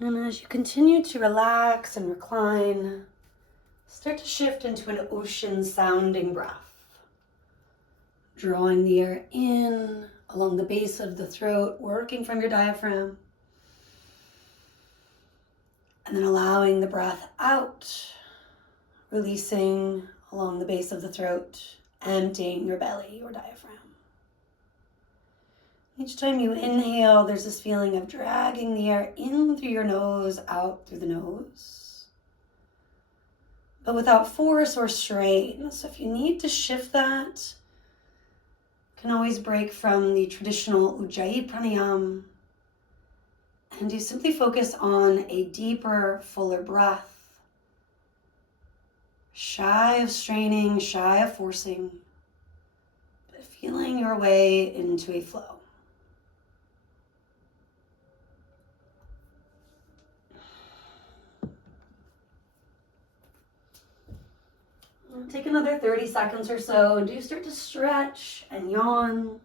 And as you continue to relax and recline, start to shift into an ocean-sounding breath. Drawing the air in along the base of the throat, working from your diaphragm. And then allowing the breath out, releasing along the base of the throat, emptying your belly, your diaphragm. Each time you inhale, there's this feeling of dragging the air in through your nose, out through the nose, but without force or strain. So if you need to shift that, you can always break from the traditional Ujjayi pranayama and you simply focus on a deeper, fuller breath, shy of straining, shy of forcing, but feeling your way into a flow. Take another 30 seconds or so and do start to stretch and yawn.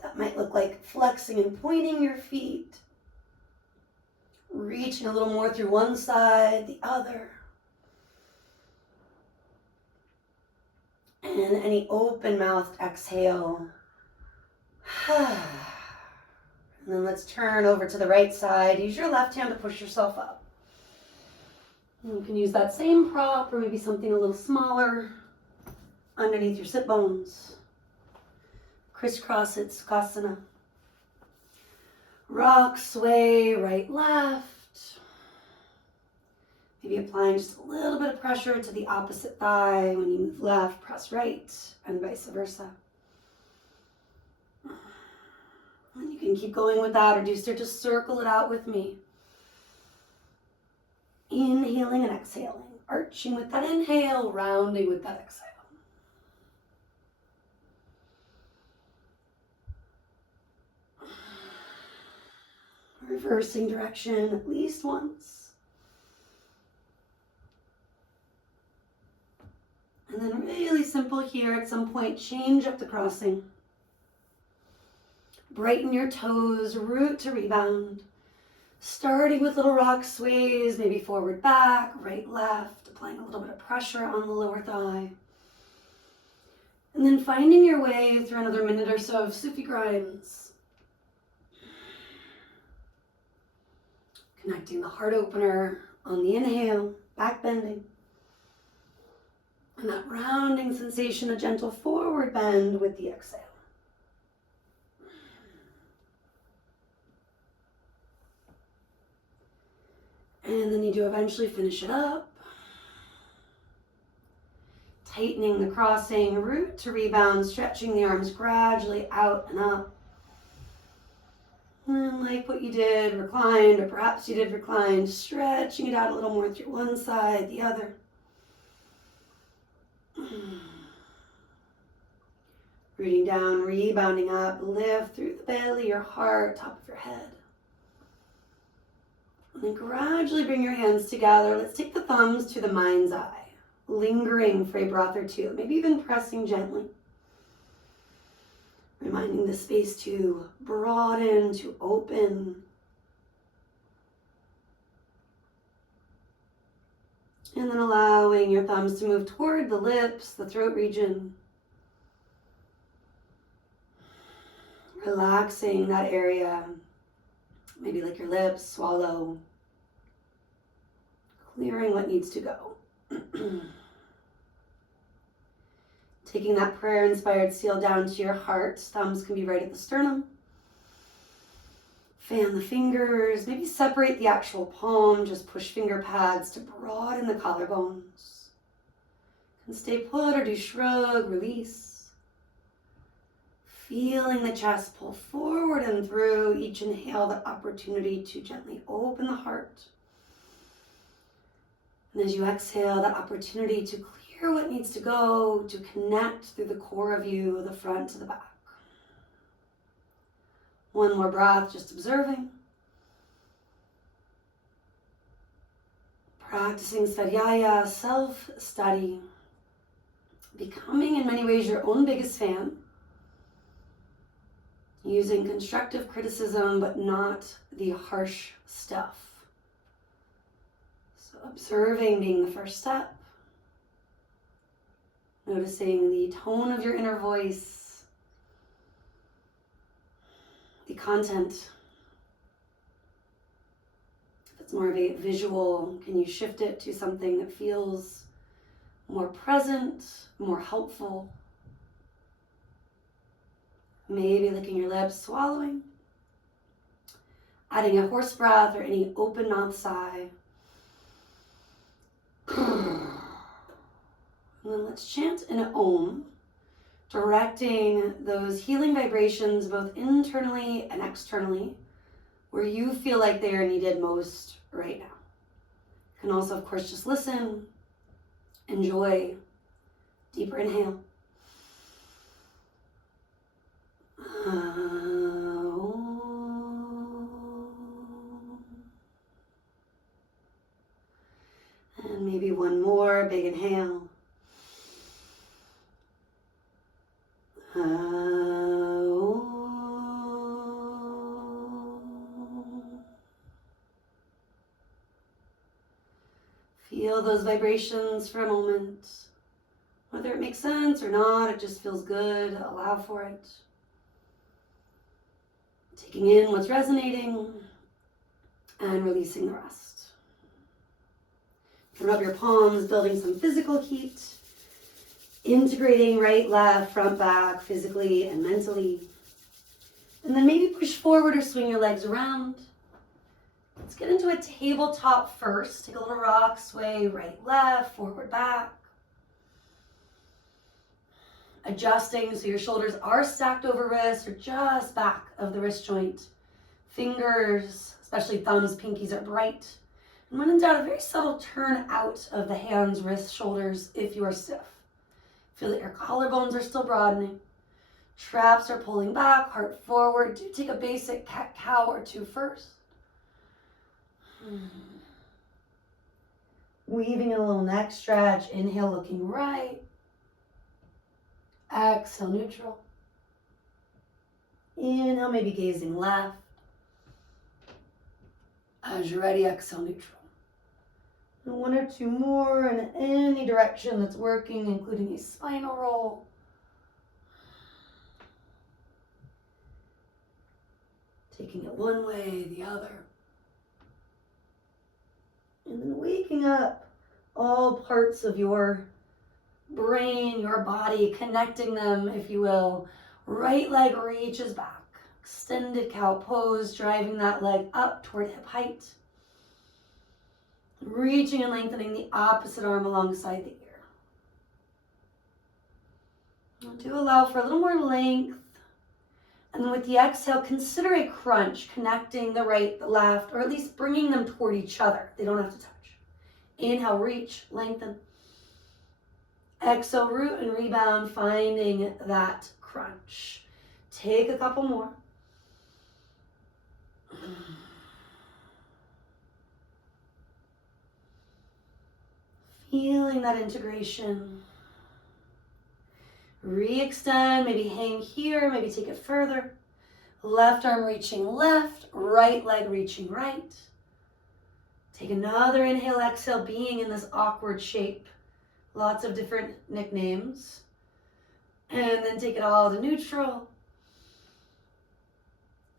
That might look like flexing and pointing your feet, reaching a little more through one side, the other. And any open-mouthed exhale. And then let's turn over to the right side. Use your left hand to push yourself up. You can use that same prop or maybe something a little smaller underneath your sit bones. Crisscross it, Sukhasana. Rock, sway, right, left. Maybe applying just a little bit of pressure to the opposite thigh. When you move left, press right, and vice versa. And you can keep going with that, or do start to circle it out with me. Inhaling and exhaling, arching with that inhale, rounding with that exhale. Reversing direction at least once. And then really simple here, at some point, change up the crossing. Brighten your toes, root to rebound. Starting with little rock sways, maybe forward, back, right, left, applying a little bit of pressure on the lower thigh. And then finding your way through another minute or so of Sufi grinds. Connecting the heart opener on the inhale, back bending. And that rounding sensation, a gentle forward bend with the exhale. And then you do eventually finish it up. Tightening the crossing, root to rebound, stretching the arms gradually out and up. And like what you did, reclined, or perhaps you did reclined, stretching it out a little more through one side, the other. Rooting down, rebounding up, lift through the belly, your heart, top of your head. And then gradually bring your hands together. Let's take the thumbs to the mind's eye, lingering for a breath or two, maybe even pressing gently. Reminding the space to broaden, to open. And then allowing your thumbs to move toward the lips, the throat region. Relaxing that area. Maybe like your lips, swallow. Clearing what needs to go. Taking that prayer-inspired seal down to your heart. Thumbs can be right at the sternum. Fan the fingers. Maybe separate the actual palm. Just push finger pads to broaden the collarbones. And stay put or do shrug, release. Feeling the chest pull forward and through. Each inhale, the opportunity to gently open the heart. And as you exhale, that opportunity to clear what needs to go, to connect through the core of you, the front to the back. One more breath, just observing. Practicing svadhyaya, self-study. Becoming in many ways your own biggest fan. Using constructive criticism, but not the harsh stuff. So observing being the first step. Noticing the tone of your inner voice, the content. If it's more of a visual, can you shift it to something that feels more present, more helpful? Maybe licking your lips, swallowing. Adding a horse breath or any open mouth sigh. And then let's chant an Om, directing those healing vibrations both internally and externally, where you feel like they are needed most right now. You can also, of course, just listen, enjoy. Deeper inhale. And maybe one more big inhale. Feel those vibrations for a moment. Whether it makes sense or not, it just feels good. Allow for it. Taking in what's resonating and releasing the rest. Rub your palms, building some physical heat. Integrating right, left, front, back, physically and mentally. And then maybe push forward or swing your legs around. Let's get into a tabletop first. Take a little rock, sway right, left, forward, back. Adjusting so your shoulders are stacked over wrists or just back of the wrist joint. Fingers, especially thumbs, pinkies, are bright. And when in doubt, a very subtle turn out of the hands, wrists, shoulders if you are stiff. Feel that your collarbones are still broadening. Traps are pulling back, heart forward. Do take a basic cat-cow or two first. Weaving in a little neck stretch. Inhale, looking right. Exhale, neutral. Inhale, maybe gazing left. As you're ready, exhale, neutral. And one or two more in any direction that's working, including a spinal roll. Taking it one way, the other. And then waking up all parts of your brain, your body, connecting them, if you will. Right leg reaches back. Extended cow pose, driving that leg up toward hip height. Reaching and lengthening the opposite arm alongside the ear. And do allow for a little more length. And then with the exhale, consider a crunch, connecting the right, the left, or at least bringing them toward each other. They don't have to touch. Inhale, reach, lengthen. Exhale, root and rebound, finding that crunch. Take a couple more. Feeling that integration. Re-extend, maybe hang here, maybe take it further. Left arm reaching left, right leg reaching right. Take another inhale, exhale, being in this awkward shape. Lots of different nicknames. And then take it all to neutral.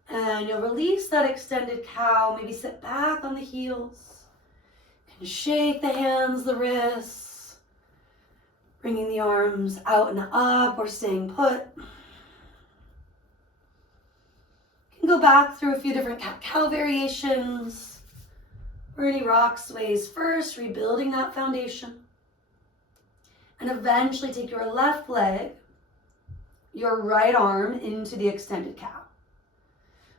And you'll release that extended cow. Maybe sit back on the heels. And shake the hands, the wrists. Bringing the arms out and up or staying put. You can go back through a few different cat-cow variations. Or any rock sways first, rebuilding that foundation. And eventually take your left leg, your right arm into the extended cow.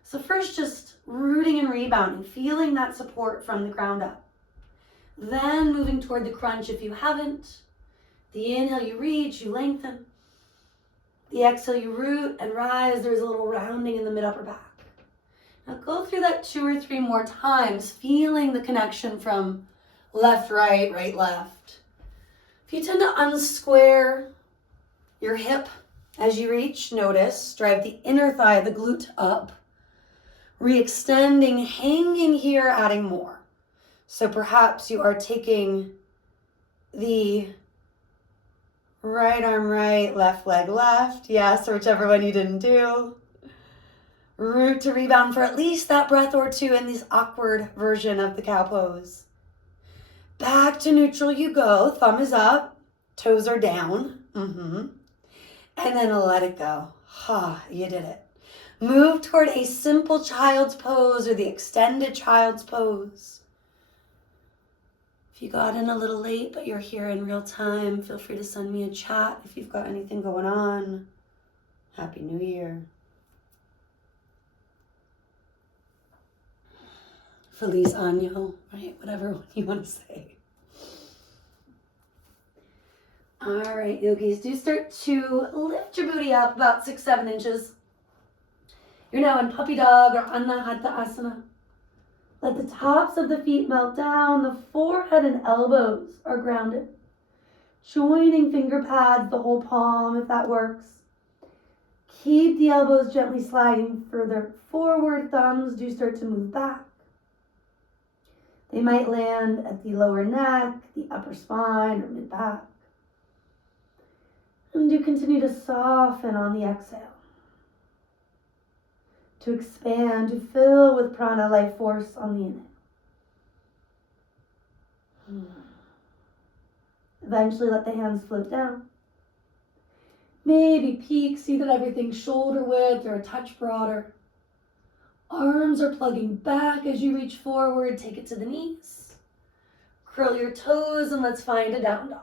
So first just rooting and rebounding, feeling that support from the ground up. Then moving toward the crunch if you haven't. The inhale, you reach, you lengthen. The exhale, you root and rise. There's a little rounding in the mid-upper back. Now go through that 2 or 3 more times, feeling the connection from left, right, right, left. If you tend to unsquare your hip As you reach, notice, drive the inner thigh, the glute up, re-extending, hanging here, adding more. So perhaps you are taking the right arm right, left leg left, yes, or whichever one you didn't do. Root to rebound for at least that breath or two in this awkward version of the cow pose. Back to neutral you go, thumb is up, toes are down. And then let it go. You did it. Move toward a simple child's pose or the extended child's pose. If you got in a little late, but you're here in real time, feel free to send me a chat if you've got anything going on. Happy New Year. Feliz Año, right? Whatever you want to say. All right, yogis, do start to lift your booty up about 6-7 inches. You're now in puppy dog or Anahata Asana. Let the tops of the feet melt down. The forehead and elbows are grounded. Joining finger pads, the whole palm if that works. Keep the elbows gently sliding further forward. Thumbs do start to move back. They might land at the lower neck, the upper spine, or mid-back. And do continue to soften on the exhale. To expand, to fill with prana, life force on the inhale. Eventually let the hands float down. Maybe peek, see that everything's shoulder width or a touch broader. Arms are plugging back as you reach forward. Take it to the knees. Curl your toes and let's find a down dog.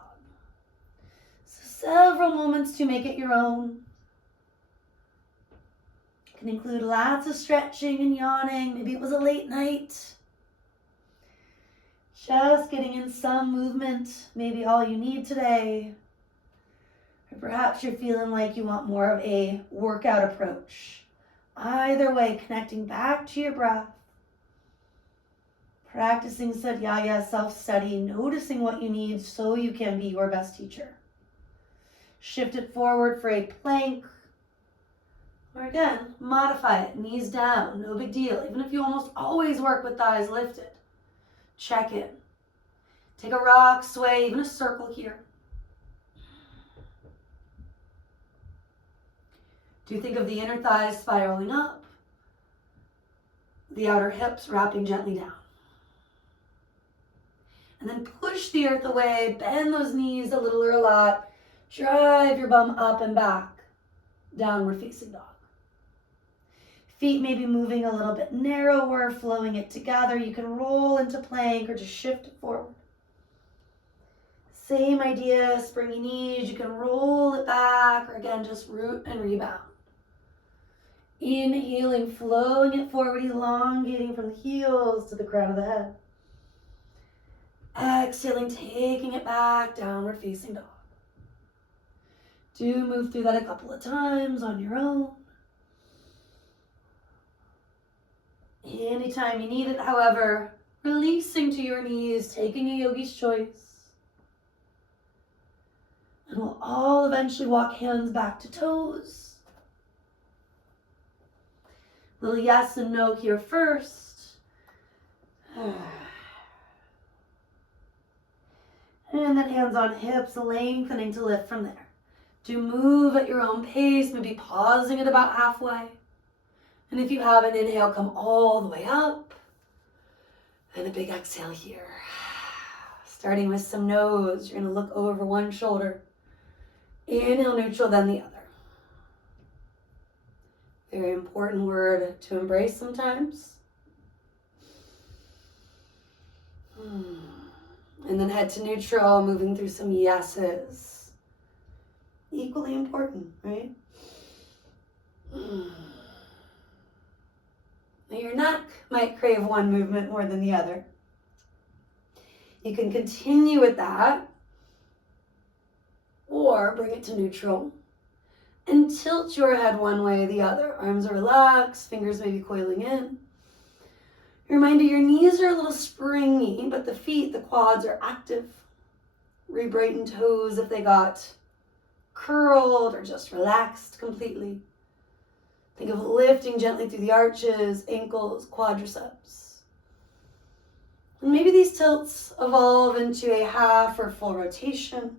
So several moments to make it your own. It can include lots of stretching and yawning. Maybe it was a late night. Just getting in some movement, maybe all you need today. Or perhaps you're feeling like you want more of a workout approach. Either way, connecting back to your breath. Practicing sadhyaya, self-study, noticing what you need so you can be your best teacher. Shift it forward for a plank. Or again, modify it, knees down, no big deal. Even if you almost always work with thighs lifted. Check in. Take a rock, sway, even a circle here. Do you think of the inner thighs spiraling up, the outer hips wrapping gently down? And then push the earth away, bend those knees a little or a lot, drive your bum up and back, downward facing dog. Feet may be moving a little bit narrower, flowing it together. You can roll into plank or just shift it forward. Same idea, springy knees, you can roll it back or again, just root and rebound. Inhaling, flowing it forward, elongating from the heels to the crown of the head. Exhaling, taking it back, downward facing dog. Do move through that a couple of times on your own. Anytime you need it, however, releasing to your knees, taking a yogi's choice. And we'll all eventually walk hands back to toes. Little yes and no here first. And then hands on hips, lengthening to lift from there. Do move at your own pace, maybe pausing at about halfway. And if you have an inhale, come all the way up. And a big exhale here. Starting with some nose, you're going to look over one shoulder. Inhale, neutral, then the other. Very important word to embrace sometimes. And then head to neutral, moving through some yeses. Equally important, right? Now your neck might crave one movement more than the other. You can continue with that, or bring it to neutral and tilt your head one way or the other. Arms are relaxed, fingers may be coiling in. Reminder, your knees are a little springy, but the feet, the quads are active. Re-brighten toes if they got curled or just relaxed completely. Think of lifting gently through the arches, ankles, quadriceps. And maybe these tilts evolve into a half or full rotation.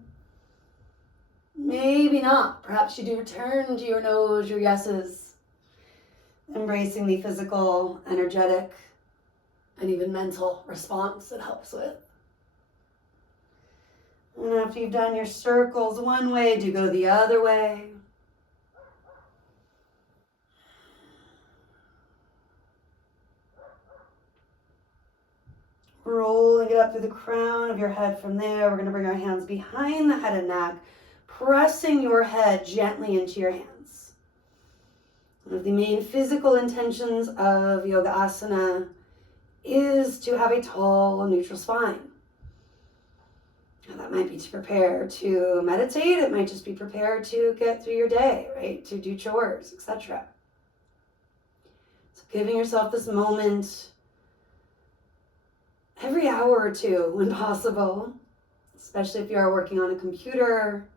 Maybe not. Perhaps you do return to your nose, your yeses, embracing the physical, energetic, and even mental response it helps with. And after you've done your circles one way, do go the other way. Rolling it up through the crown of your head from there. We're going to bring our hands behind the head and neck, pressing your head gently into your hands. One of the main physical intentions of yoga asana is to have a tall, neutral spine. Now, that might be to prepare to meditate. It might just be prepared to get through your day, right? To do chores, etc. So giving yourself this moment every hour or two when possible, especially if you are working on a computer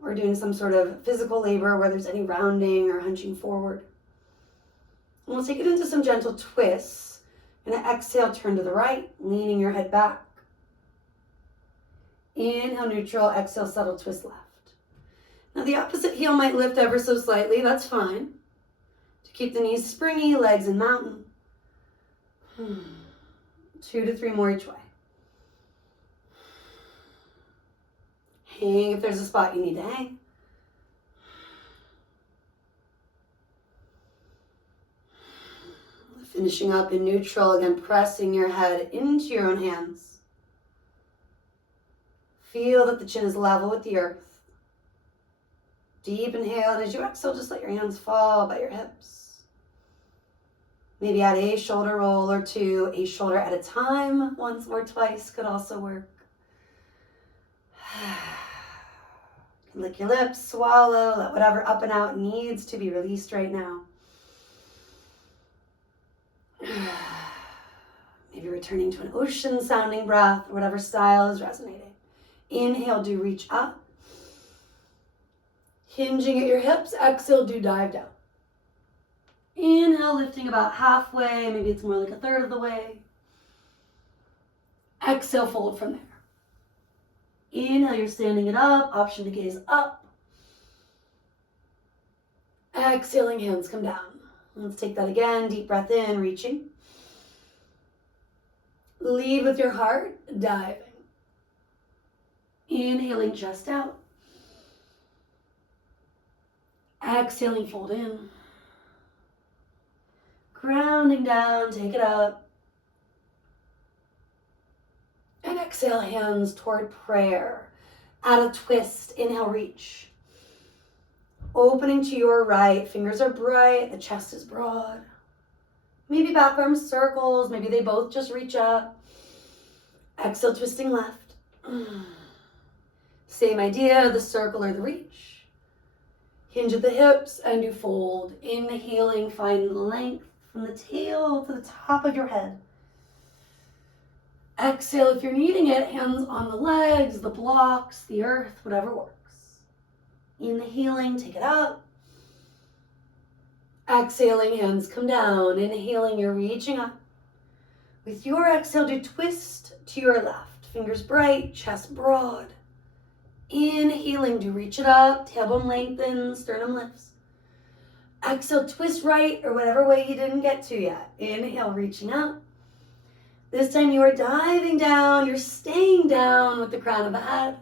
or doing some sort of physical labor where there's any rounding or hunching forward. And we'll take it into some gentle twists. And exhale, turn to the right, leaning your head back. Inhale, neutral. Exhale, subtle twist left. Now the opposite heel might lift ever so slightly. That's fine. To keep the knees springy, legs in mountain. 2 to 3 more each way. Hang if there's a spot you need to hang. Finishing up in neutral, again, pressing your head into your own hands. Feel that the chin is level with the earth. Deep inhale, and as you exhale, just let your hands fall by your hips. Maybe add a shoulder roll or two, a shoulder at a time, once or twice could also work. Lick your lips, swallow, let whatever up and out needs to be released right now. Maybe returning to an ocean sounding breath, or whatever style is resonating. Inhale, do reach up. Hinging at your hips, exhale, do dive down. Inhale, lifting about halfway, maybe it's more like a third of the way. Exhale, fold from there. Inhale, you're standing it up, option to gaze up. Exhaling, hands come down. Let's take that again, deep breath in, reaching. Lead with your heart, diving. Inhaling, chest out. Exhaling, fold in. Grounding down, take it up. And exhale, hands toward prayer. Add a twist, inhale, reach. Opening to your right, fingers are bright, the chest is broad. Maybe back arms circles, maybe they both just reach up. Exhale, twisting left. Same idea, the circle or the reach. Hinge at the hips and you fold. Inhaling, find length from the tail to the top of your head. Exhale, if you're needing it, hands on the legs, the blocks, the earth, whatever works. Inhaling, take it up. Exhaling, hands come down. Inhaling, you're reaching up. With your exhale, do twist to your left. Fingers bright, chest broad. Inhaling, do reach it up. Tailbone lengthens, sternum lifts. Exhale, twist right or whatever way you didn't get to yet. Inhale, reaching up. This time you are diving down. You're staying down with the crown of the head.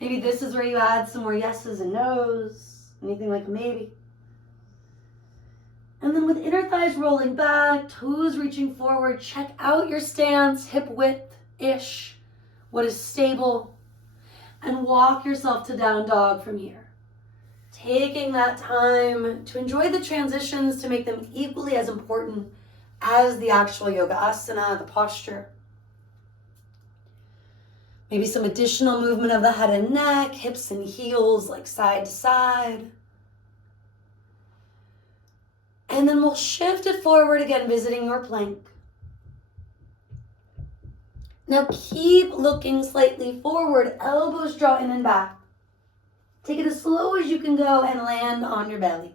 Maybe this is where you add some more yeses and nos. Anything like a maybe. And then with inner thighs rolling back, toes reaching forward, check out your stance, hip width-ish, what is stable, and walk yourself to down dog from here. Taking that time to enjoy the transitions to make them equally as important as the actual yoga asana, the posture. Maybe some additional movement of the head and neck, hips and heels like side to side. And then we'll shift it forward again, visiting your plank. Now keep looking slightly forward, elbows draw in and back. Take it as slow as you can go and land on your belly.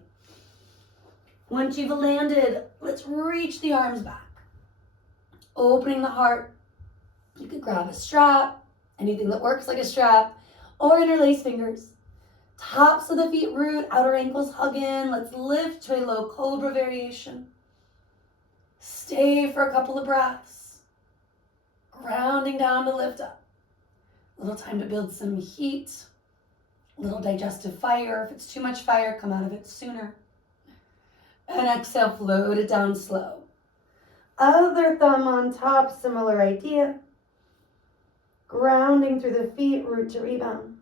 Once you've landed, let's reach the arms back. Opening the heart. You can grab a strap, anything that works like a strap, or interlace fingers. Tops of the feet root, outer ankles hug in. Let's lift to a low cobra variation. Stay for a couple of breaths. Grounding down to lift up. A little time to build some heat. A little digestive fire. If it's too much fire, come out of it sooner. And exhale, float it down slow. Other thumb on top, similar idea. Grounding through the feet, root to rebound.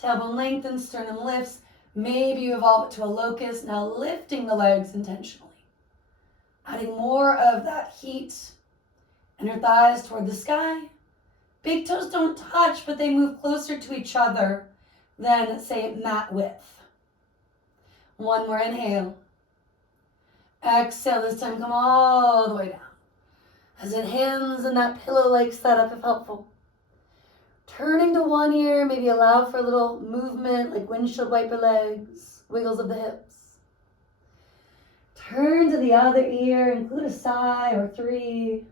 Tailbone lengthens, sternum lifts. Maybe you evolve it to a locust. Now lifting the legs intentionally. Adding more of that heat and your thighs toward the sky. Big toes don't touch, but they move closer to each other than, say, mat width. One more inhale. Exhale, this time come all the way down. As it hands in that pillow-like setup if helpful. Turning to one ear, maybe allow for a little movement like windshield wiper legs, wiggles of the hips. Turn to the other ear, include a sigh or 3.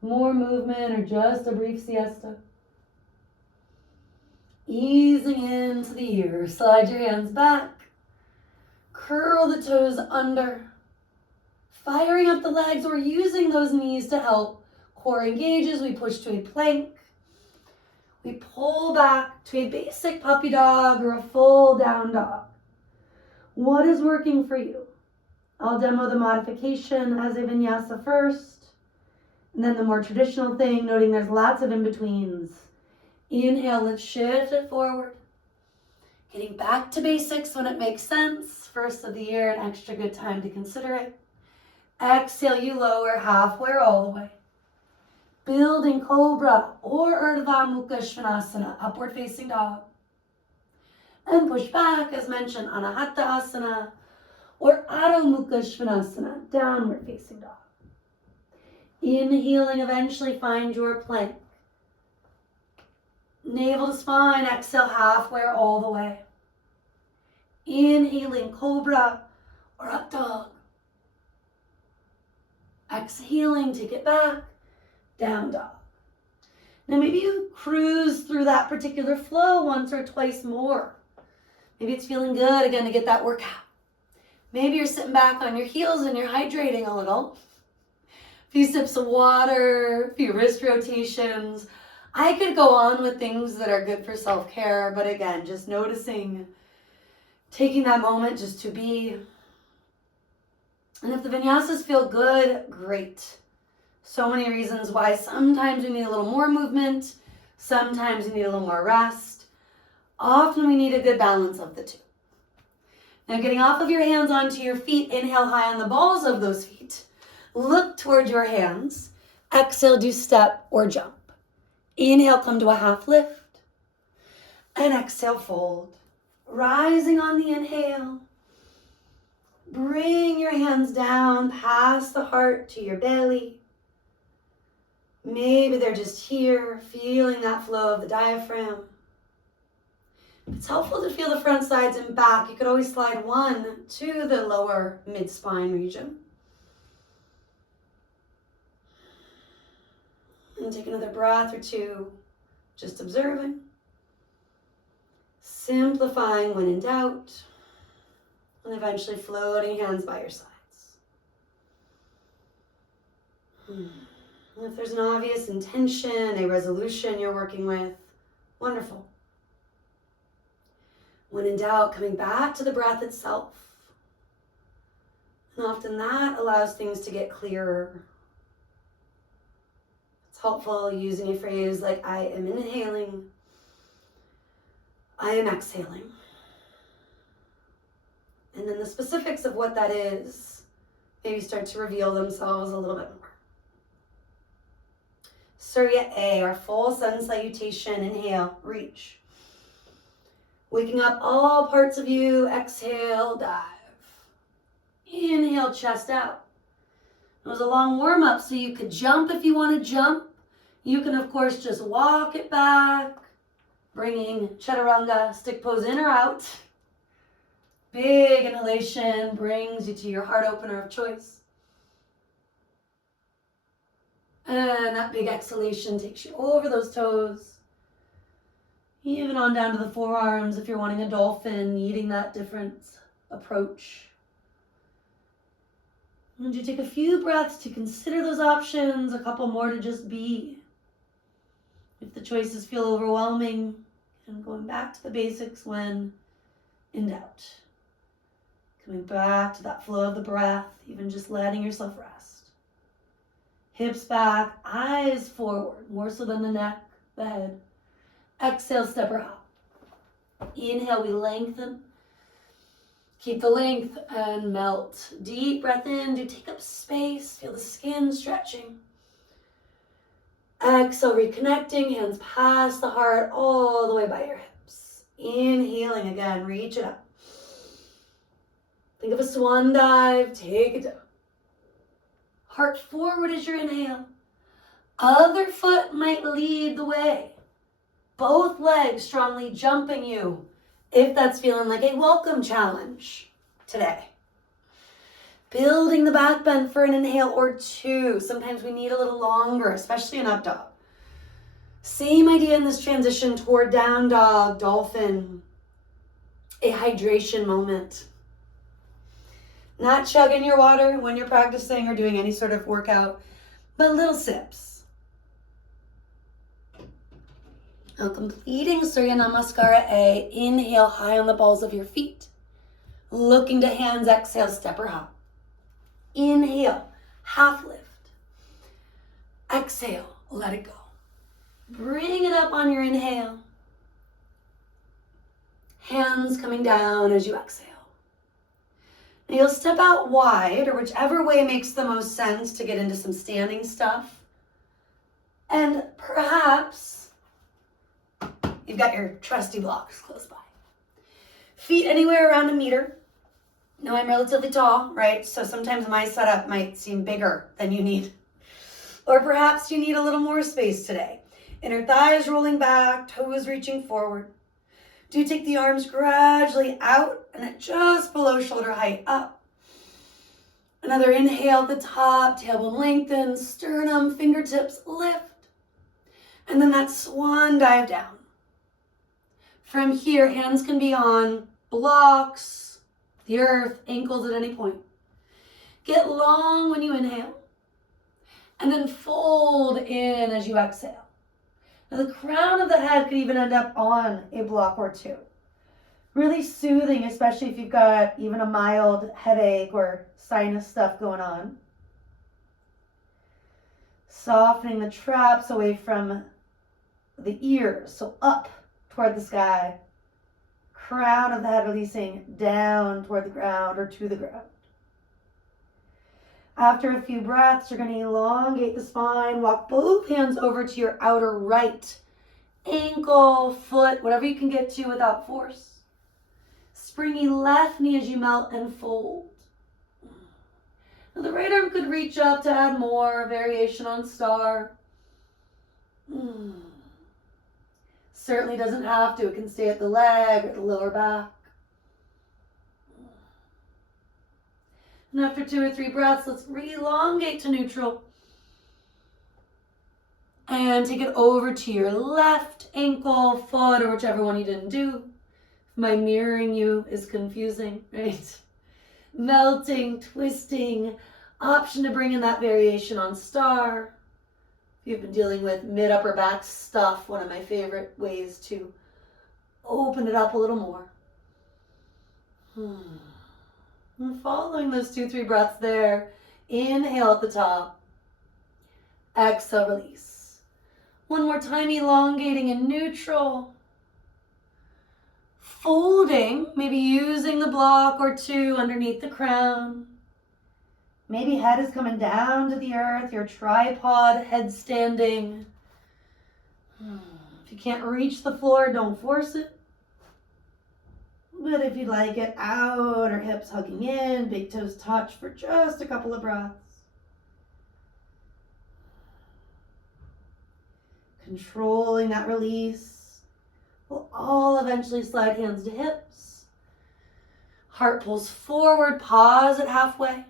More movement or just a brief siesta. Easing into the ear, slide your hands back. Curl the toes under. Firing up the legs or using those knees to help. Core engages, we push to a plank. We pull back to a basic puppy dog or a full down dog. What is working for you? I'll demo the modification as a vinyasa first, and then the more traditional thing, noting there's lots of in-betweens. Inhale, let's shift it forward. Getting back to basics when it makes sense. First of the year, an extra good time to consider it. Exhale, you lower halfway or all the way. Building cobra or Urdhva Mukha Svanasana, upward facing dog. And push back, as mentioned, Anahata Asana or Adho Mukha Svanasana, downward facing dog. Inhaling, eventually find your plank. Navel to spine, exhale halfway or all the way. Inhaling, cobra or up dog. Exhaling, take it back, down dog. Now maybe you cruise through that particular flow once or twice more. Maybe it's feeling good again to get that workout. Maybe you're sitting back on your heels and you're hydrating a little. A few sips of water, a few wrist rotations. I could go on with things that are good for self-care, but again, just noticing, taking that moment just to be. And if the vinyasas feel good, great. So many reasons why sometimes we need a little more movement, sometimes we need a little more rest. Often we need a good balance of the two. Now getting off of your hands onto your feet, inhale high on the balls of those feet. Look toward your hands. Exhale, do step or jump. Inhale, come to a half lift. And exhale, fold. Rising on the inhale. Bring your hands down past the heart to your belly. Maybe they're just here, feeling that flow of the diaphragm. It's helpful to feel the front, sides, and back. You could always slide one to the lower mid-spine region. And take another breath or two, just observing. Simplifying when in doubt. And eventually floating hands by your sides. If there's an obvious intention, a resolution you're working with, wonderful. When in doubt, coming back to the breath itself. And often that allows things to get clearer. It's helpful using a phrase like, I am inhaling, I am exhaling. And then the specifics of what that is maybe start to reveal themselves a little bit more. Surya A, our full sun salutation. Inhale, reach. Waking up all parts of you. Exhale, dive. Inhale, chest out. It was a long warm-up, so you could jump if you want to jump. You can, of course, just walk it back. Bringing chaturanga, stick pose in or out. Big inhalation brings you to your heart opener of choice. And that big exhalation takes you over those toes. Even on down to the forearms if you're wanting a dolphin, needing that different approach. And you take a few breaths to consider those options, a couple more to just be. If the choices feel overwhelming, and going back to the basics when in doubt. Coming back to that flow of the breath, even just letting yourself rest. Hips back, eyes forward, more so than the neck, the head. Exhale, step or hop. Inhale, we lengthen. Keep the length and melt. Deep breath in, do take up space, feel the skin stretching. Exhale, reconnecting, hands past the heart all the way by your hips. Inhaling again, reach it up. Think of a swan dive, take it down. Heart forward as your inhale. Other foot might lead the way. Both legs strongly jumping you if that's feeling like a welcome challenge today. Building the back bend for an inhale or two. Sometimes we need a little longer, especially in up dog. Same idea in this transition toward down dog, dolphin. A hydration moment. Not chugging your water when you're practicing or doing any sort of workout, but little sips. Now completing Surya Namaskara A, inhale high on the balls of your feet. Looking to hands, exhale, step or hop. Inhale, half lift. Exhale, let it go. Bring it up on your inhale. Hands coming down as you exhale. Now you'll step out wide, or whichever way makes the most sense to get into some standing stuff. And perhaps you've got your trusty blocks close by. Feet anywhere around 1 meter. Now I'm relatively tall, right? So sometimes my setup might seem bigger than you need. Or perhaps you need a little more space today. Inner thighs rolling back, toes reaching forward. Do take the arms gradually out and at just below shoulder height up. Another inhale at the top, tailbone lengthen, sternum, fingertips lift. And then that swan dive down. From here, hands can be on blocks, the earth, ankles at any point. Get long when you inhale. And then fold in as you exhale. Now the crown of the head could even end up on a block or two. Really soothing, especially if you've got even a mild headache or sinus stuff going on. Softening the traps away from the ears, so up toward the sky. Crown of the head releasing down toward the ground or to the ground. After a few breaths, you're going to elongate the spine. Walk both hands over to your outer right ankle, foot, whatever you can get to without force. Springy left knee as you melt and fold. Now the right arm could reach up to add more variation on star. Certainly doesn't have to. It can stay at the leg or the lower back. And after 2 or 3 breaths, let's re-elongate to neutral. And take it over to your left ankle, foot, or whichever one you didn't do. My mirroring you is confusing, right? Melting, twisting, option to bring in that variation on star. If you've been dealing with mid-upper back stuff, one of my favorite ways to open it up a little more. And following those 2-3 breaths there, inhale at the top, exhale, release. One more time, elongating in neutral. Folding, maybe using the block or two underneath the crown. Maybe head is coming down to the earth, your tripod, head standing. If you can't reach the floor, don't force it. But if you'd like it, outer hips hugging in, big toes touch for just a couple of breaths. Controlling that release. We'll all eventually slide hands to hips. Heart pulls forward, pause at halfway.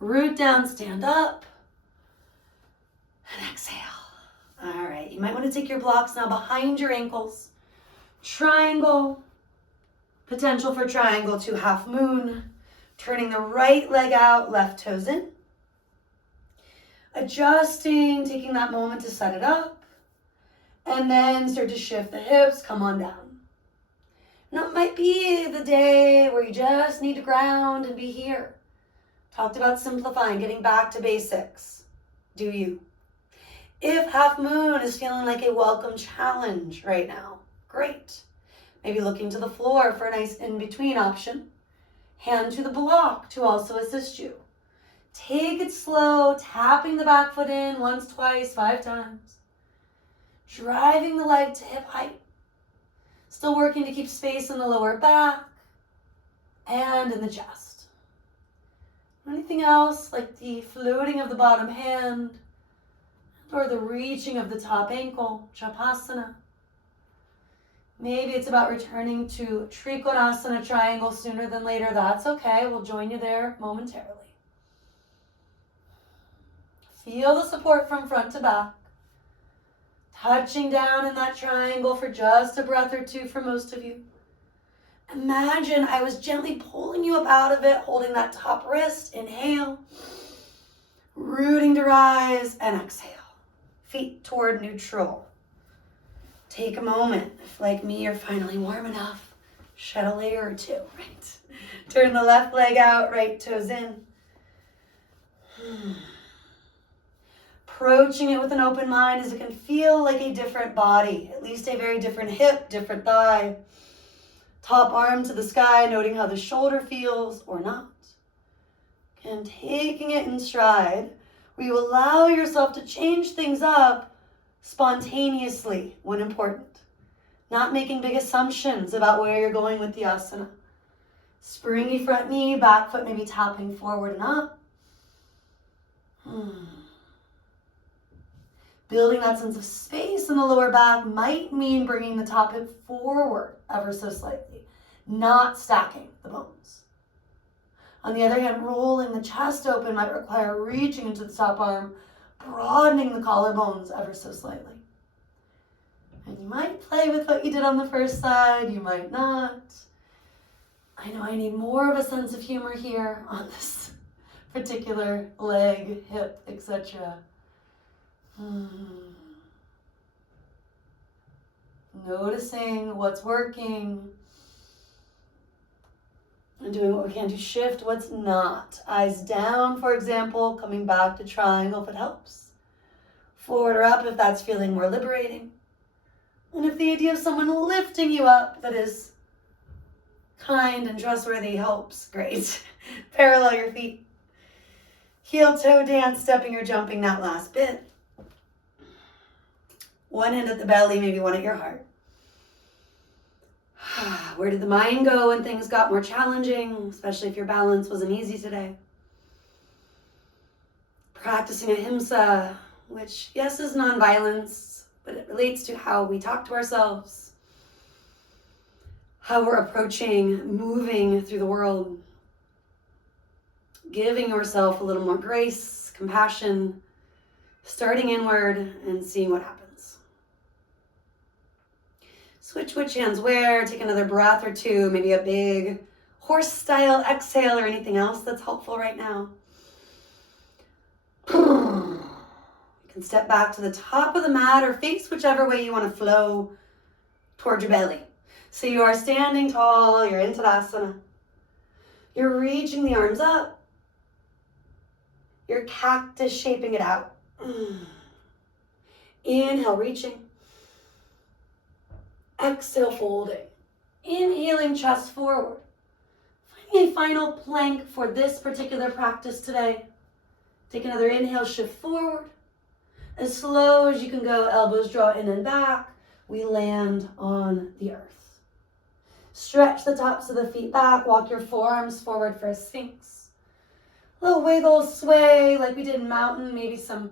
Root down, stand up. And exhale. All right, you might want to take your blocks now behind your ankles. Triangle. Potential for triangle to half moon. Turning the right leg out, left toes in. Adjusting, taking that moment to set it up. And then start to shift the hips, come on down. Now it might be the day where you just need to ground and be here. Talked about simplifying, getting back to basics. Do you? If half moon is feeling like a welcome challenge right now, great. Maybe looking to the floor for a nice in-between option. Hand to the block to also assist you. Take it slow, tapping the back foot in once, twice, 5 times. Driving the leg to hip height. Still working to keep space in the lower back and in the chest. Anything else like the floating of the bottom hand or the reaching of the top ankle, Chapasana. Maybe it's about returning to Trikonasana triangle sooner than later. That's okay. We'll join you there momentarily. Feel the support from front to back. Touching down in that triangle for just a breath or two for most of you. Imagine I was gently pulling you up out of it, holding that top wrist. Inhale. Rooting to rise and exhale. Feet toward neutral. Take a moment. If, like me, you're finally warm enough, shed a layer or two, right? Turn the left leg out, right toes in. Approaching it with an open mind as it can feel like a different body, at least a very different hip, different thigh. Top arm to the sky, noting how the shoulder feels or not. And taking it in stride, where you allow yourself to change things up spontaneously when important. Not making big assumptions about where you're going with the asana. Springy front knee, back foot maybe tapping forward and up. Building that sense of space in the lower back might mean bringing the top hip forward ever so slightly, not stacking the bones. On the other hand, rolling the chest open might require reaching into the top arm, broadening the collarbones ever so slightly. And you might play with what you did on the first side, you might not. I know I need more of a sense of humor here on this particular leg, hip, etc. Noticing what's working and doing what we can to shift what's not. Eyes down, for example, coming back to triangle if it helps. Forward or up if that's feeling more liberating. And if the idea of someone lifting you up that is kind and trustworthy helps, great. Parallel your feet. Heel toe dance, stepping or jumping that last bit. One hand at the belly, maybe one at your heart. Where did the mind go when things got more challenging, especially if your balance wasn't easy today? Practicing ahimsa, which, yes, is nonviolence, but it relates to how we talk to ourselves, how we're approaching moving through the world, giving yourself a little more grace, compassion, starting inward and seeing what happens. Switch which hands where, take another breath or two, maybe a big horse style exhale or anything else that's helpful right now. You can step back to the top of the mat or face whichever way you want to flow towards your belly. So you are standing tall, you're in Tadasana. You're reaching the arms up. You're cactus shaping it out. Inhale, reaching. Exhale, folding. Inhaling, chest forward. Finding a final plank for this particular practice today. Take another inhale, shift forward. As slow as you can go, elbows draw in and back. We land on the earth. Stretch the tops of the feet back. Walk your forearms forward for a Sphinx. A little wiggle, sway like we did in mountain. Maybe some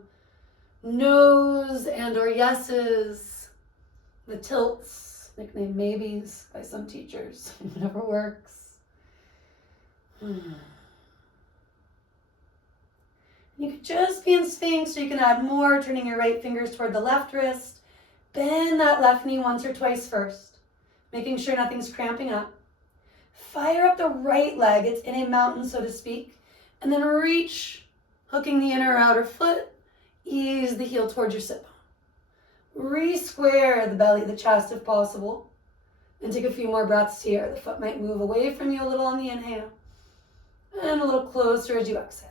no's and or yeses. The tilts. nicknamed maybes by some teachers. Whatever works. You could just be in Sphinx, so you can add more, turning your right fingers toward the left wrist. Bend that left knee once or twice first, making sure nothing's cramping up. Fire up the right leg. It's in a mountain, so to speak. And then reach, hooking the inner or outer foot. Ease the heel towards your sit bone. Re-square the belly, the chest if possible. And take a few more breaths here. The foot might move away from you a little on the inhale. And a little closer as you exhale.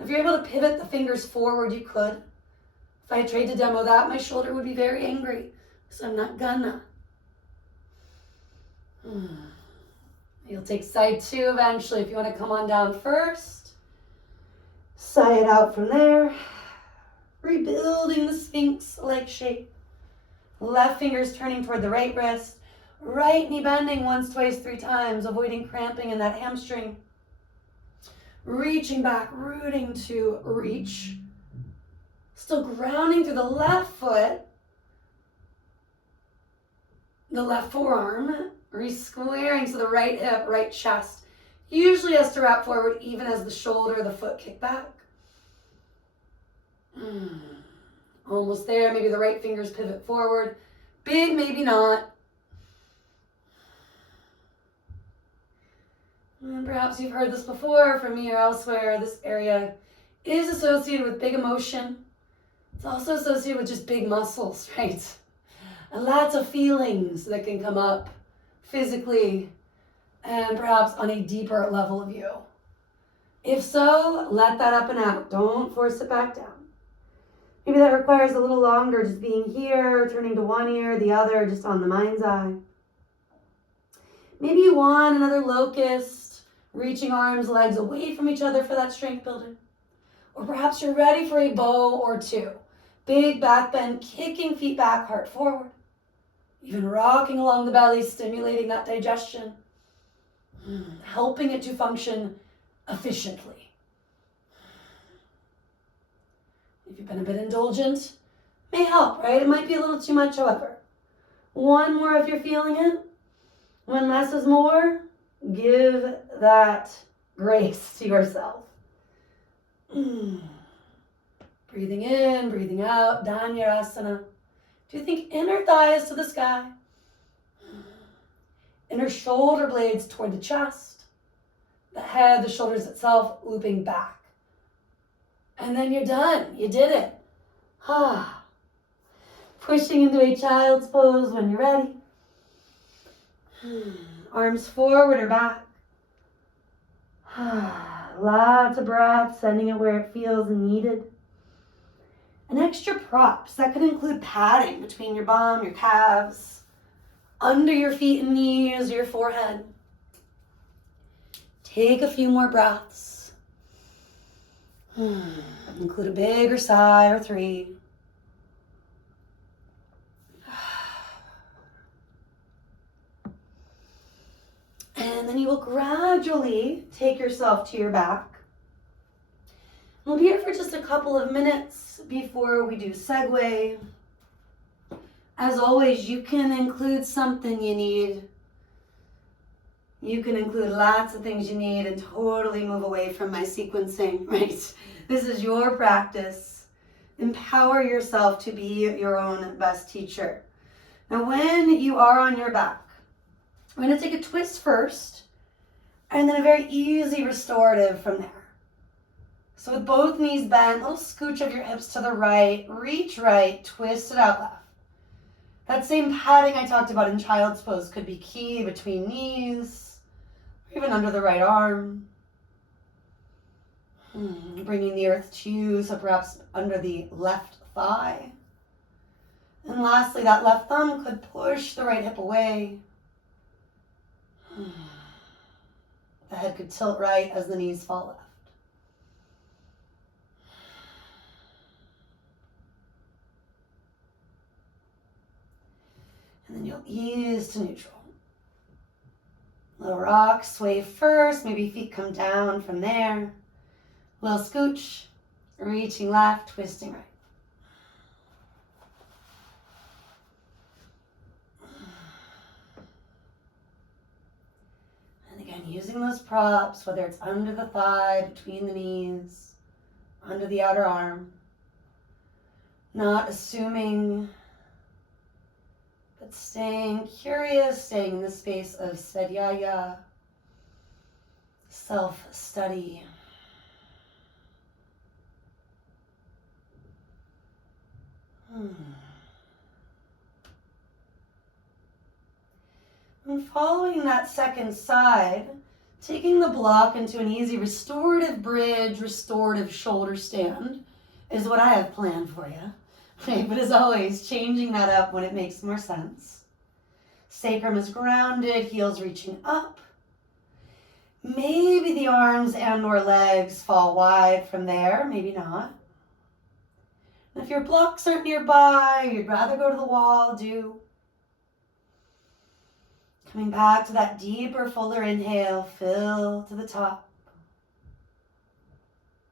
If you're able to pivot the fingers forward, you could. If I tried to demo that, my shoulder would be very angry. So I'm not gonna. You'll take side two eventually if you want to come on down first. Sigh it out from there. Rebuilding the Sphinx-like shape. Left fingers turning toward the right wrist. Right knee bending once, twice, 3 times, avoiding cramping in that hamstring. Reaching back, rooting to reach. Still grounding through the left foot. The left forearm. Re-squaring so the right hip, right chest usually has to wrap forward even as the shoulder, the foot kick back. Almost there. Maybe the right fingers pivot forward. Big, maybe not. And perhaps you've heard this before from me or elsewhere. This area is associated with big emotion. It's also associated with just big muscles, right? And lots of feelings that can come up physically and perhaps on a deeper level of you. If so, let that up and out. Don't force it back down. Maybe that requires a little longer, just being here, turning to one ear, the other, just on the mind's eye. Maybe you want another locust, reaching arms, legs away from each other for that strength building. Or perhaps you're ready for a bow or two. Big back bend, kicking feet back, heart forward. Even rocking along the belly, stimulating that digestion. Helping it to function efficiently. If you've been a bit indulgent, may help, right? It might be a little too much, however. One more if you're feeling it. When less is more, give that grace to yourself. Breathing in, breathing out, Dhanurasana. Do you think inner thighs to the sky? Inner shoulder blades toward the chest. The head, the shoulders itself looping back. And then you're done. You did it. Pushing into a child's pose when you're ready. Arms forward or back. Lots of breath, sending it where it feels needed. And extra props. That could include padding between your bum, your calves, under your feet and knees, or your forehead. Take a few more breaths. Include a bigger sigh or 3. And then you will gradually take yourself to your back. We'll be here for just a couple of minutes before we do segue. As always, you can include something you need. You can include lots of things you need and totally move away from my sequencing, right? This is your practice. Empower yourself to be your own best teacher. Now, when you are on your back, we're going to take a twist first, and then a very easy restorative from there. So with both knees bent, a little scooch of your hips to the right, reach right, twist it out left. That same padding I talked about in child's pose could be key between knees, or even under the right arm. Bringing the earth to you, so perhaps under the left thigh. And lastly, that left thumb could push the right hip away. The head could tilt right as the knees fall left. And then you'll ease to neutral. Little rock, sway first, maybe feet come down from there. Little scooch, reaching left, twisting right. Again, using those props, whether it's under the thigh, between the knees, under the outer arm. Not assuming, but staying curious, staying in the space of svadhyaya, self-study. And following that second side, taking the block into an easy restorative bridge, restorative shoulder stand is what I have planned for you. Right? But as always, changing that up when it makes more sense. Sacrum is grounded, heels reaching up. Maybe the arms and or legs fall wide from there, maybe not. And if your blocks aren't nearby, you'd rather go to the wall, do. Coming back to that deeper, fuller inhale, fill to the top.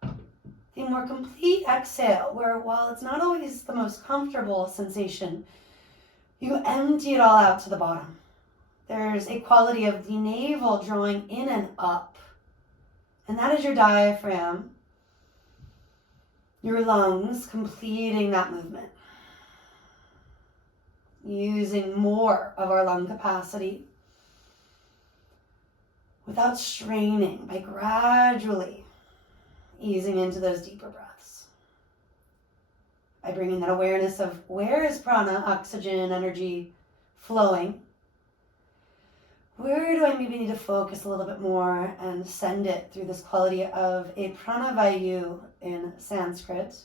The more complete exhale, where while it's not always the most comfortable sensation, you empty it all out to the bottom. There's a quality of the navel drawing in and up. And that is your diaphragm, your lungs completing that movement. Using more of our lung capacity without straining, by gradually easing into those deeper breaths. By bringing that awareness of where is prana, oxygen, energy flowing. Where do I maybe need to focus a little bit more and send it through this quality of a pranavayu in Sanskrit,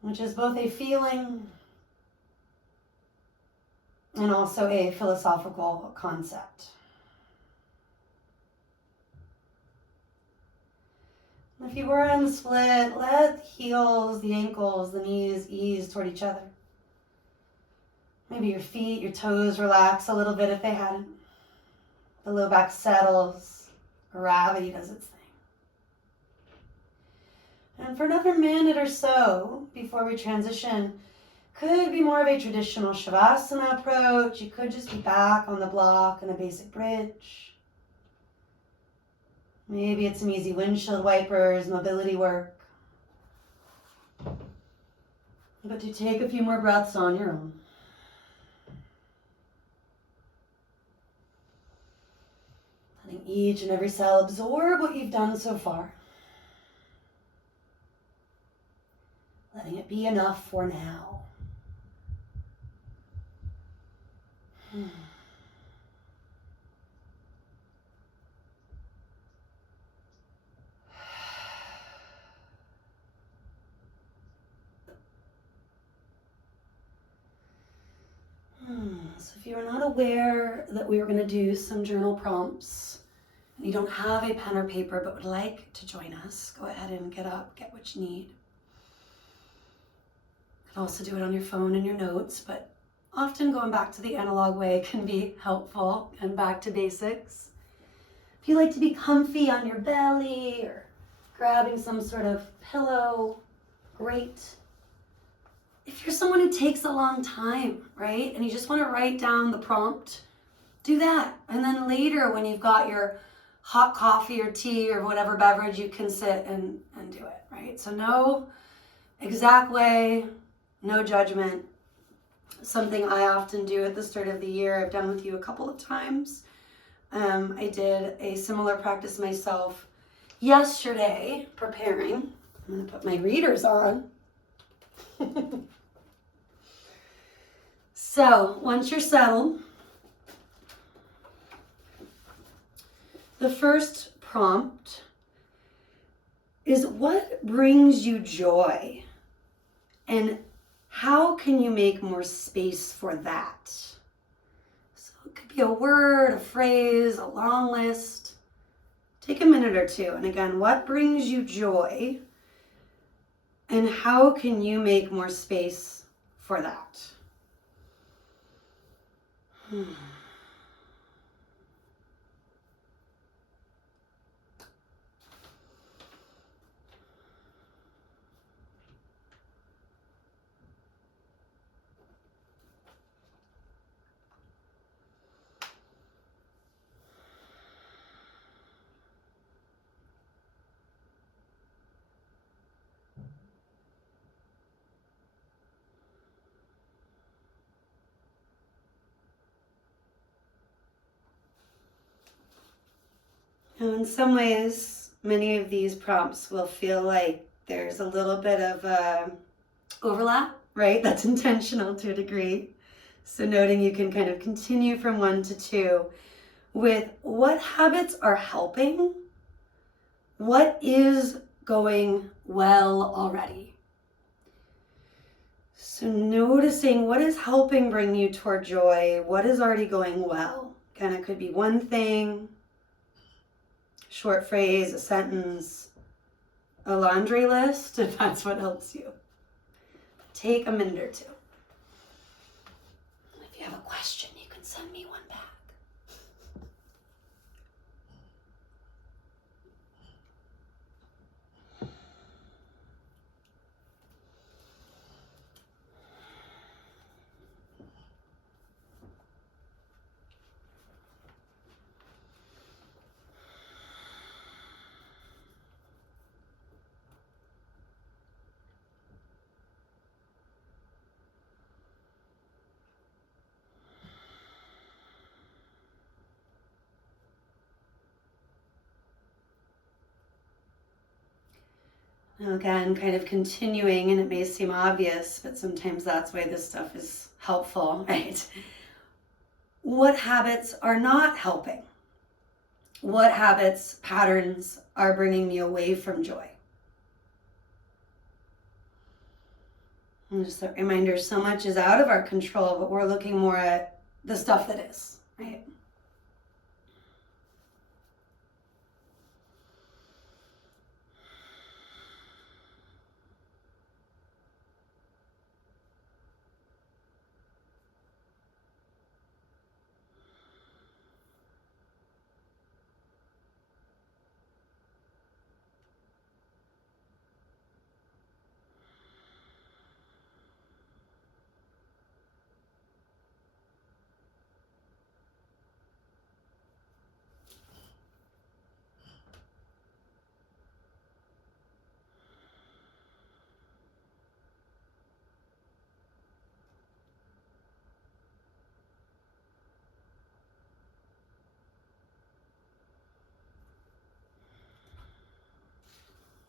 which is both a feeling and also a philosophical concept. If you were in the split, let the heels, the ankles, the knees ease toward each other. Maybe your feet, your toes relax a little bit if they hadn't. The low back settles, gravity does its thing. And for another minute or so before we transition, could be more of a traditional Shavasana approach. You could just be back on the block in a basic bridge. Maybe it's some easy windshield wipers, mobility work. But to take a few more breaths on your own. Letting each and every cell absorb what you've done so far. Letting it be enough for now. So if you are not aware that we were going to do some journal prompts, and you don't have a pen or paper but would like to join us, go ahead and get up, get what you need. You can also do it on your phone and your notes, but often going back to the analog way can be helpful and back to basics. If you like to be comfy on your belly or grabbing some sort of pillow, great. If you're someone who takes a long time, right, and you just want to write down the prompt, do that. And then later when you've got your hot coffee or tea or whatever beverage, you can sit and do it, right? So no exact way, no judgment. Something I often do at the start of the year, I've done with you a couple of times. I did a similar practice myself yesterday, preparing. I'm going to put my readers on. So, once you're settled, the first prompt is what brings you joy and how can you make more space for that? So it could be a word, a phrase, a long list. Take a minute or two. And again, what brings you joy and how can you make more space for that? Now, in some ways, many of these prompts will feel like there's a little bit of overlap, right? That's intentional to a degree. So noting you can kind of continue from 1 to 2 with what habits are helping, what is going well already. So noticing what is helping bring you toward joy, what is already going well. Kind of could be one thing, short phrase, a sentence, a laundry list, if that's what helps you. Take a minute or 2. If you have a question, you can send me one back. Again, kind of continuing, and it may seem obvious, but sometimes that's why this stuff is helpful, right? What habits are not helping? What habits, patterns are bringing me away from joy? And just a reminder, so much is out of our control, but we're looking more at the stuff that is, right?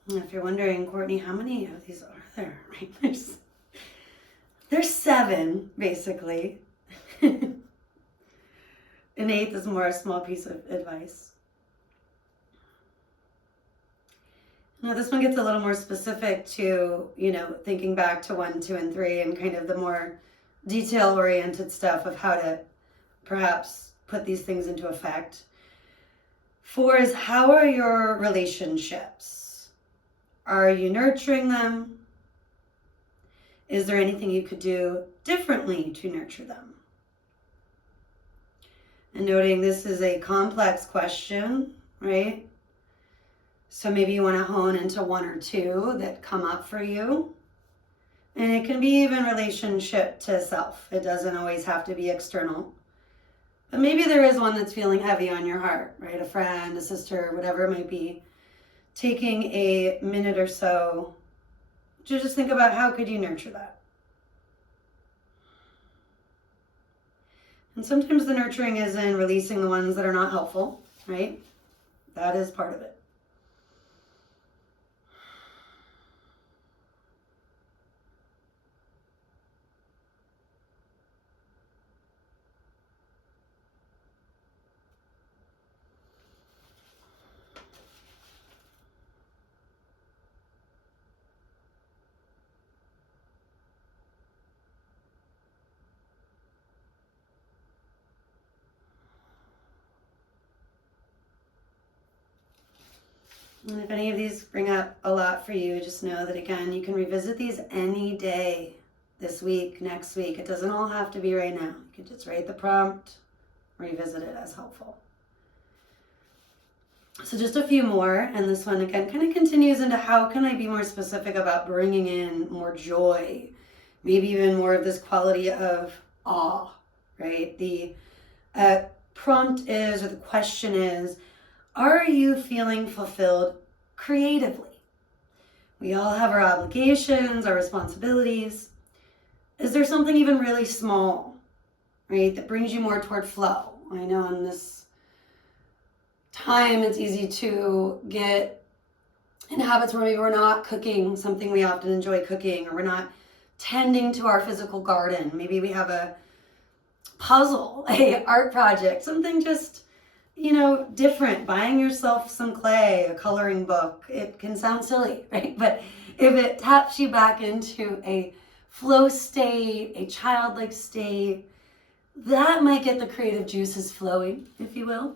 And if you're wondering, Courtney, how many of these are there? Right? There's 7, basically. An 8th is more a small piece of advice. Now this one gets a little more specific to, thinking back to 1, 2, and 3 and kind of the more detail-oriented stuff of how to perhaps put these things into effect. 4 is, how are your relationships? Are you nurturing them? Is there anything you could do differently to nurture them? And noting this is a complex question, right? So maybe you want to hone into 1 or 2 that come up for you. And it can be even relationship to self. It doesn't always have to be external. But maybe there is one that's feeling heavy on your heart, right? A friend, a sister, whatever it might be. Taking a minute or so to just think about how could you nurture that. And sometimes the nurturing is in releasing the ones that are not helpful, right? That is part of it. And if any of these bring up a lot for you, just know that, again, you can revisit these any day, this week, next week. It doesn't all have to be right now. You can just write the prompt, revisit it as helpful. So just a few more, and this one, again, kind of continues into how can I be more specific about bringing in more joy, maybe even more of this quality of awe, right? The prompt is, or the question is, are you feeling fulfilled creatively? We all have our obligations, our responsibilities. Is there something even really small, right, that brings you more toward flow? I know in this time, it's easy to get in habits where maybe we're not cooking something we often enjoy cooking, or we're not tending to our physical garden. Maybe we have a puzzle, a art project, something just, different. Buying yourself some clay, a coloring book. It can sound silly, right? But if it taps you back into a flow state, a childlike state, that might get the creative juices flowing, if you will.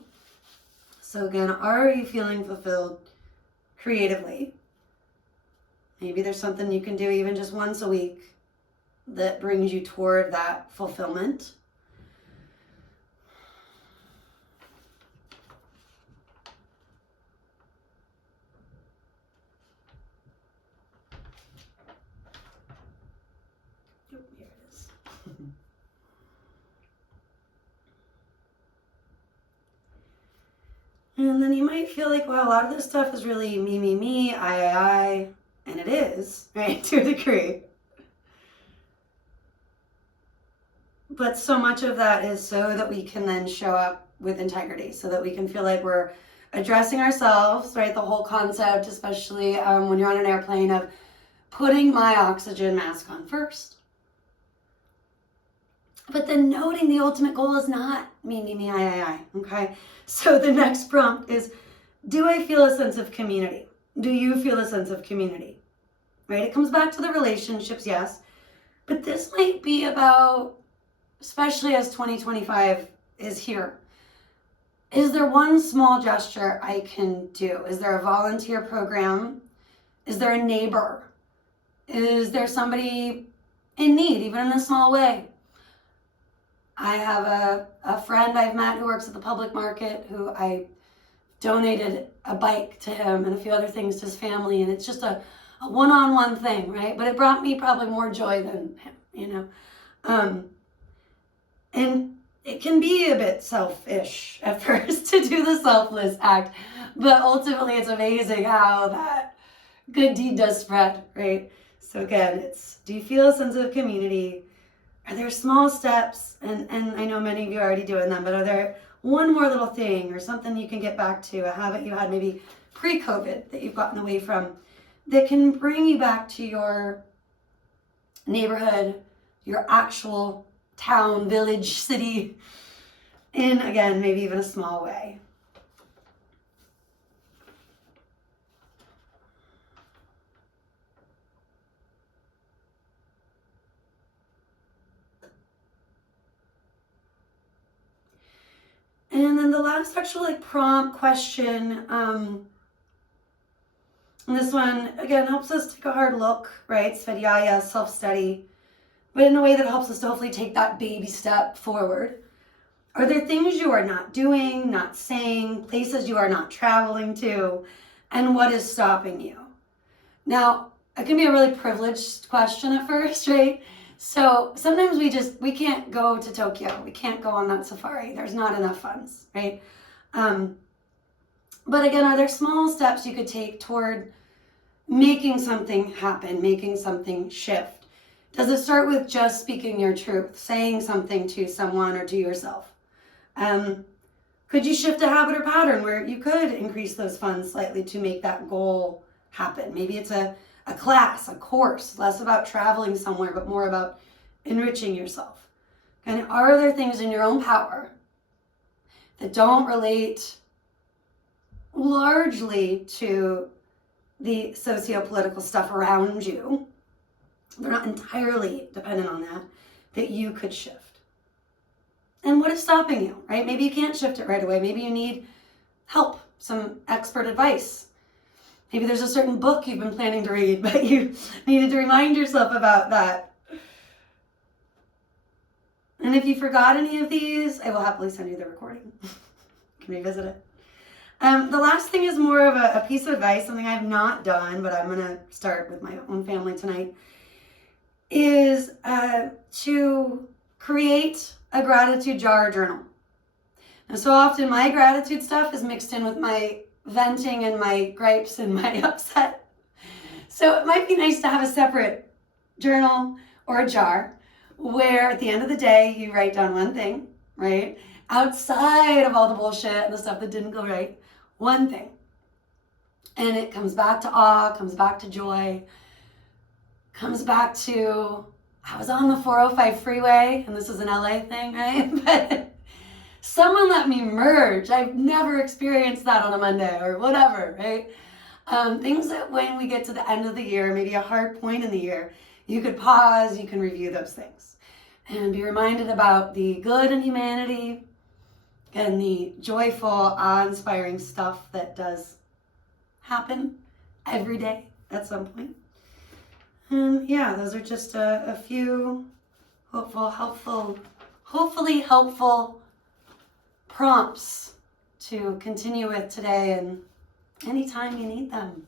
So again, are you feeling fulfilled creatively? Maybe there's something you can do even just once a week that brings you toward that fulfillment. Here it is. And then you might feel like, wow, a lot of this stuff is really me, I, and it is, right, to a degree. But so much of that is so that we can then show up with integrity, so that we can feel like we're addressing ourselves, right? The whole concept, especially when you're on an airplane, of putting my oxygen mask on first. But then noting the ultimate goal is not me, I, okay? So the next prompt is, do I feel a sense of community? Do you feel a sense of community? Right? It comes back to the relationships, yes. But this might be about, especially as 2025 is here, is there one small gesture I can do? Is there a volunteer program? Is there a neighbor? Is there somebody in need, even in a small way? I have a friend I've met who works at the public market, who I donated a bike to him and a few other things to his family, and it's just a one-on-one thing, right? But it brought me probably more joy than him, and it can be a bit selfish at first to do the selfless act, but ultimately it's amazing how that good deed does spread, right? So again, do you feel a sense of community? Are there small steps, and I know many of you are already doing them, but are there one more little thing or something you can get back to, a habit you had maybe pre-COVID that you've gotten away from, that can bring you back to your neighborhood, your actual town, village, city, in, again, maybe even a small way? And then the last actual prompt question, and this one, again, helps us take a hard look, right? Svadhyaya, self-study, but in a way that helps us to hopefully take that baby step forward. Are there things you are not doing, not saying, places you are not traveling to, and what is stopping you? Now, it can be a really privileged question at first, right? So sometimes we can't go to Tokyo. We can't go on that safari. There's not enough funds, right? But again, are there small steps you could take toward making something happen, making something shift? Does it start with just speaking your truth, saying something to someone or to yourself? Could you shift a habit or pattern where you could increase those funds slightly to make that goal happen? Maybe it's a class, a course, less about traveling somewhere, but more about enriching yourself. And are there things in your own power that don't relate largely to the socio-political stuff around you? They're not entirely dependent on that you could shift. And what is stopping you, right? Maybe you can't shift it right away. Maybe you need help, some expert advice. Maybe there's a certain book you've been planning to read, but you needed to remind yourself about that. And if you forgot any of these, I will happily send you the recording. You can revisit it. The last thing is more of a piece of advice, something I've not done, but I'm going to start with my own family tonight, is to create a gratitude jar or journal. And so often my gratitude stuff is mixed in with my venting and my gripes and my upset. So it might be nice to have a separate journal or a jar where at the end of the day you write down one thing, right? Outside of all the bullshit and the stuff that didn't go right. one thing. And it comes back to awe, comes back to joy, comes back to, I was on the 405 freeway, and this is an LA thing, right? But someone let me merge. I've never experienced that on a Monday or whatever, right? Things that when we get to the end of the year, maybe a hard point in the year, you could pause, you can review those things and be reminded about the good in humanity and the joyful, awe-inspiring stuff that does happen every day at some point. And yeah, those are just a few hopefully helpful prompts to continue with today and anytime you need them.